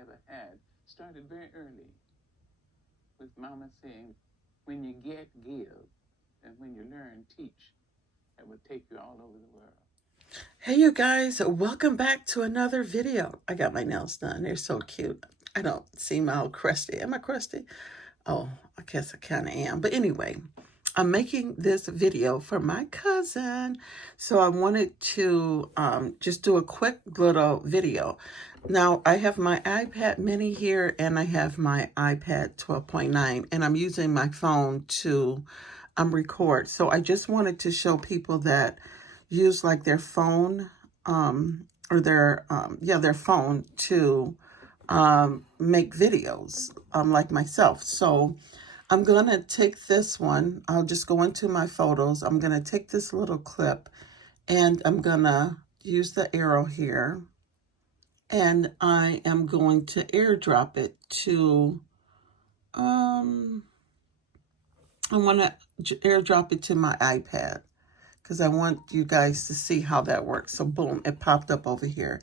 ever had started very early with Mama saying, when you get, give, and when you learn, teach. That would take you all over the world. Hey, you guys, welcome back to another video. I got my nails done. They're so cute. I don't seem all crusty. Am I crusty? Oh, I guess I kind of am. But anyway, I'm making this video for my cousin. So I wanted to just do a quick little video. Now, I have my iPad mini here and I have my iPad 12.9 and I'm using my phone to record. So I just wanted to show people that use like their phone or their phone to make videos like myself. So I'm gonna take this one. I'll just go into my photos. I'm gonna take this little clip and I'm gonna use the arrow here and I am going to airdrop it to I want to airdrop it to my iPad because I want you guys to see how that works. So boom, it popped up over here.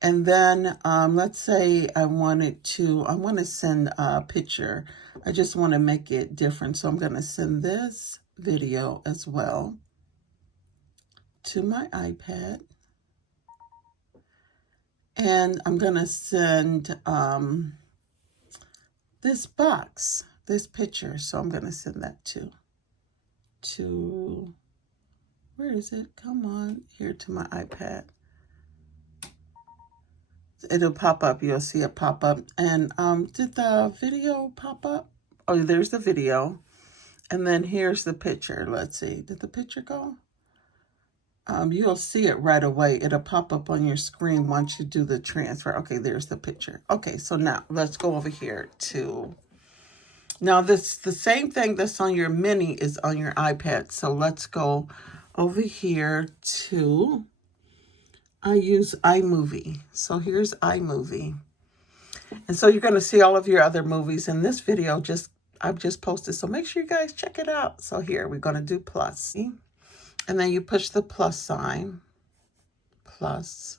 And then let's say I want to send a picture. I just want to make it different. So I'm going to send this video as well to my iPad. And I'm going to send this box, this picture. So I'm going to send that to, where is it? Come on, here to my iPad. It'll pop up. You'll see it pop up. And did the video pop up? Oh, there's the video. And then here's the picture. Let's see. Did the picture go? You'll see it right away. It'll pop up on your screen once you do the transfer. Okay, there's the picture. Okay, so now let's go over here to... Now, the same thing that's on your mini is on your iPad. So let's go over here to... I use iMovie. So here's iMovie. And so you're going to see all of your other movies in this video. I've just posted. So make sure you guys check it out. So here we're going to do plus. And then you push the plus sign. Plus.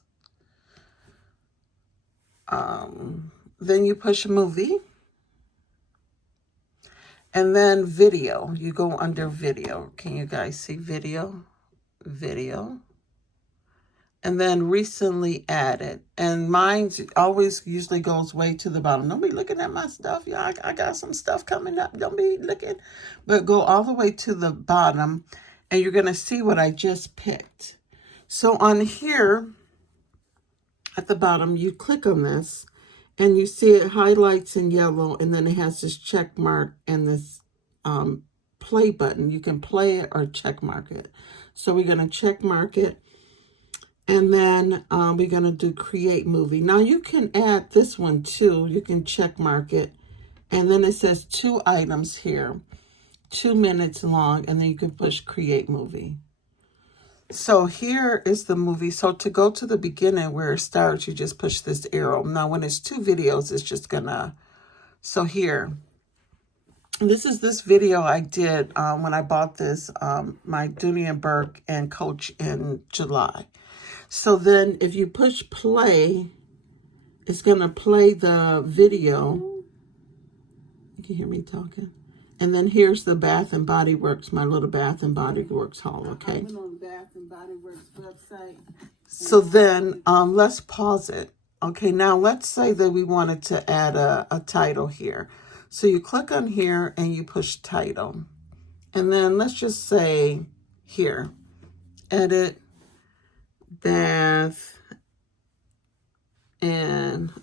Then you push movie. And then video. You go under video. Can you guys see video? Video. And then recently added. And mine always usually goes way to the bottom. Don't be looking at my stuff. Y'all, I got some stuff coming up. Don't be looking. But go all the way to the bottom. And you're going to see what I just picked. So on here, at the bottom, you click on this. And you see it highlights in yellow. And then it has this check mark and this play button. You can play it or check mark it. So we're going to check mark it. And then we're going to do create movie. Now you can add this one too. You can check mark it. And then it says 2 items here, 2 minutes long. And then you can push create movie. So here is the movie. So to go to the beginning where it starts, you just push this arrow. Now when it's 2 videos, it's just gonna, so here. This is this video I did when I bought this, my Dooney and Burke and Coach in July. So then if you push play, it's going to play the video. You can hear me talking. And then here's the Bath and Body Works, my little Bath and Body Works haul, okay? I went on Bath and Body Works website. So then let's pause it. Okay, now let's say that we wanted to add a title here. So you click on here and you push title. And then let's just say here, edit. Bath and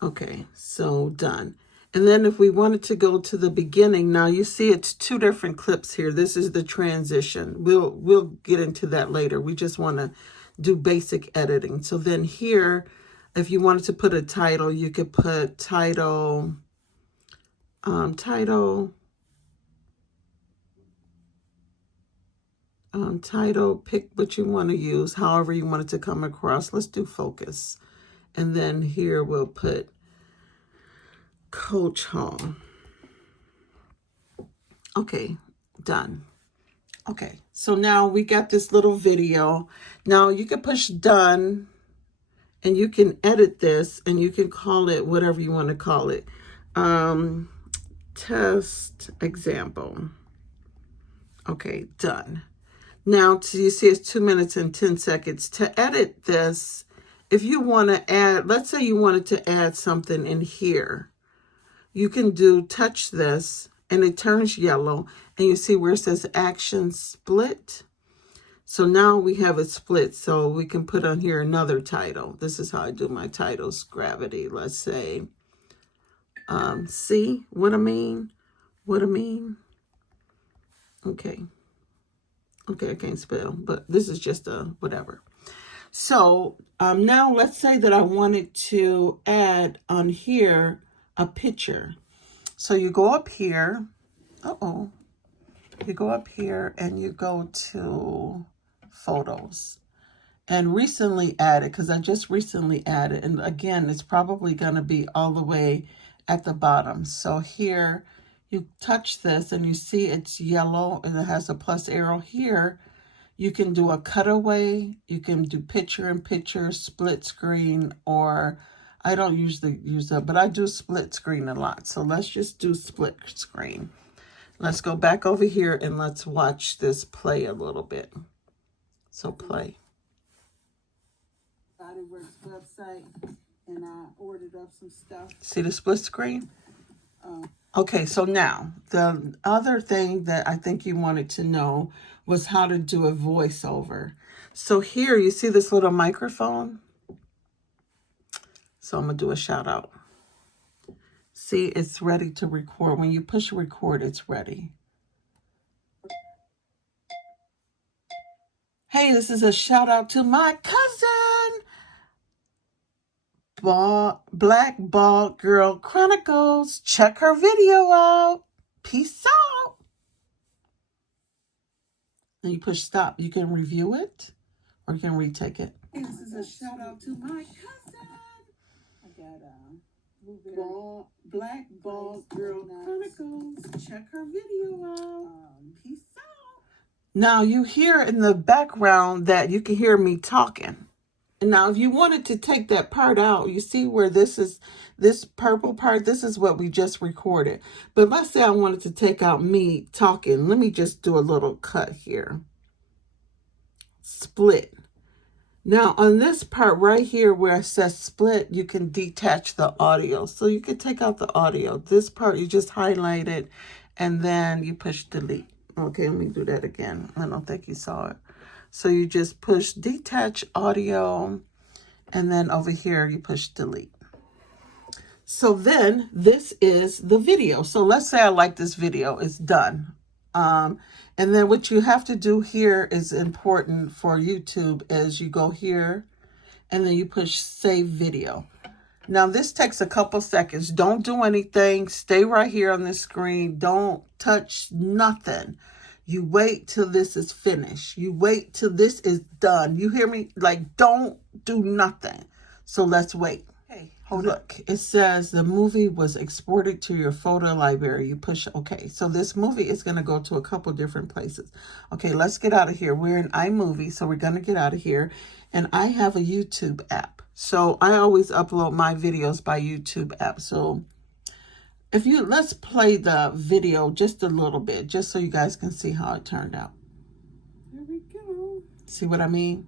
okay, so done. And then if we wanted to go to the beginning, now you see it's 2 different clips here. This is the transition. We'll get into that later. We just want to do basic editing. So then here, if you wanted to put a title, you could put title. Title, pick what you want to use, however you want it to come across. Let's do focus. And then here we'll put Coach Hall. Okay, done. Okay, so now we got this little video. Now you can push done and you can edit this and you can call it whatever you want to call it. Test example. Okay, done. Now, you see it's 2 minutes and 10 seconds. To edit this, if you want to add, let's say you wanted to add something in here, you can touch this and it turns yellow and you see where it says action split. So now we have it split, so we can put on here another title. This is how I do my titles, gravity, let's say. See what I mean? What I mean? Okay. Okay, I can't spell, but this is just a whatever. So now let's say that I wanted to add on here a picture. So you go up here. You go up here and you go to photos and recently added, because I just recently added. And again, it's probably going to be all the way at the bottom. So here you touch this and you see it's yellow and it has a plus arrow here. You can do a cutaway, you can do picture-in-picture, split screen, or I don't usually use that, but I do split screen a lot. So let's just do split screen. Let's go back over here and let's watch this play a little bit. So play. Bodyworks website, and I ordered up some stuff. See the split screen? Okay, so now the other thing that I think you wanted to know was how to do a voiceover. So here you see this little microphone. So I'm going to do a shout out. See, it's ready to record. When you push record, it's ready. Hey, this is a shout out to my cousin, Black Bald Girl Chronicles. Check her video out. Peace out. And you push stop. You can review it or you can retake it. Hey, this is a shout out to my cousin. I got Black Bald Girl Chronicles. Check her video out. Peace out. Now you hear in the background that you can hear me talking. And now if you wanted to take that part out, you see where this purple part, this is what we just recorded. But let's say I wanted to take out me talking. Let me just do a little cut here. Split. Now on this part right here where it says split, you can detach the audio. So you can take out the audio. This part you just highlight it and then you push delete. Okay, let me do that again. I don't think you saw it. So you just push detach audio and then over here you push delete. So then this is the video. So let's say I like this video, it's done. And then what you have to do here is important for YouTube is you go here and then you push save video. Now this takes a couple seconds. Don't do anything. Stay right here on the screen. Don't touch nothing. You wait till this is finished. You wait till this is done. You hear me? Like, don't do nothing. So let's wait. Okay, hold up. It says the movie was exported to your photo library. You push OK. So this movie is going to go to a couple different places. Okay, let's get out of here. We're in iMovie, so we're going to get out of here. And I have a YouTube app. So I always upload my videos by YouTube app. So let's play the video just a little bit, just so you guys can see how it turned out. There we go. See what I mean?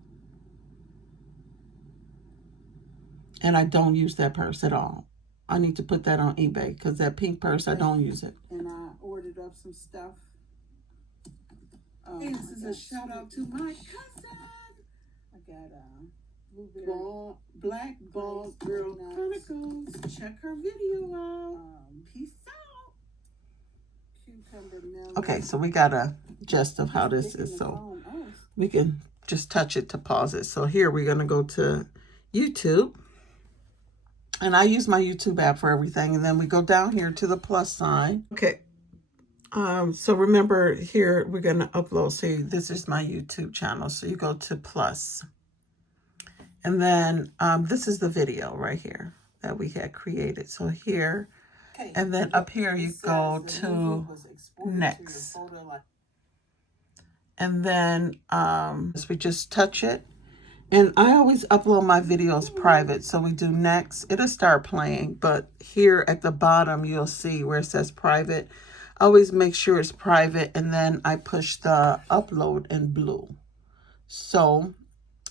And I don't use that purse at all. I need to put that on eBay because that pink purse, I don't use it. And I ordered up some stuff. Hey, this is a shout out to my cousin. I got Black Bald Girl Chronicles. Check her video out. Peace out. Okay, so we got a gist of how this is. So we can just touch it to pause it. So here we're going to go to YouTube. And I use my YouTube app for everything. And then we go down here to the plus sign. Okay. So remember here, we're going to upload. See, this is my YouTube channel. So you go to plus. And then this is the video right here that we had created. So here, and then up here you go to next. And then we just touch it. And I always upload my videos private. So we do next. It'll start playing. But here at the bottom, you'll see where it says private. I always make sure it's private. And then I push the upload in blue. So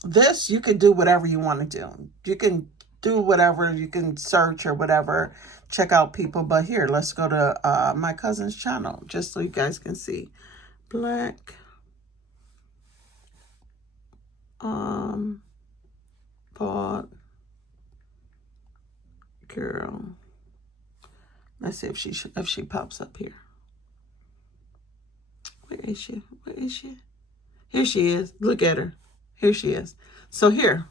this, you can do whatever you want to do. You can do whatever. You can search or whatever. Check out people. But here, let's go to my cousin's channel. Just so you guys can see. Black Bald Girl. Let's see if she pops up here. Where is she? Where is she? Here she is. Look at her. Here she is. So here,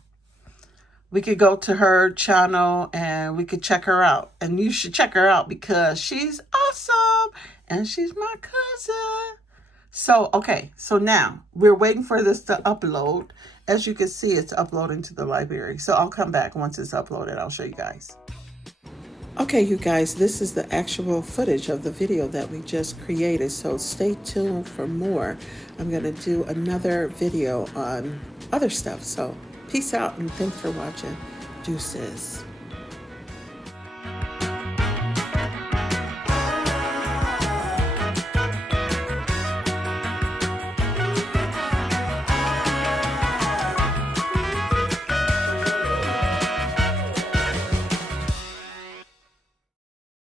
we could go to her channel and we could check her out. And you should check her out because she's awesome and she's my cousin. So, okay, so now we're waiting for this to upload. As you can see, it's uploading to the library. So I'll come back once it's uploaded. I'll show you guys. Okay, you guys, this is the actual footage of the video that we just created. So stay tuned for more. I'm going to do another video on other stuff. So peace out and thanks for watching. Deuces.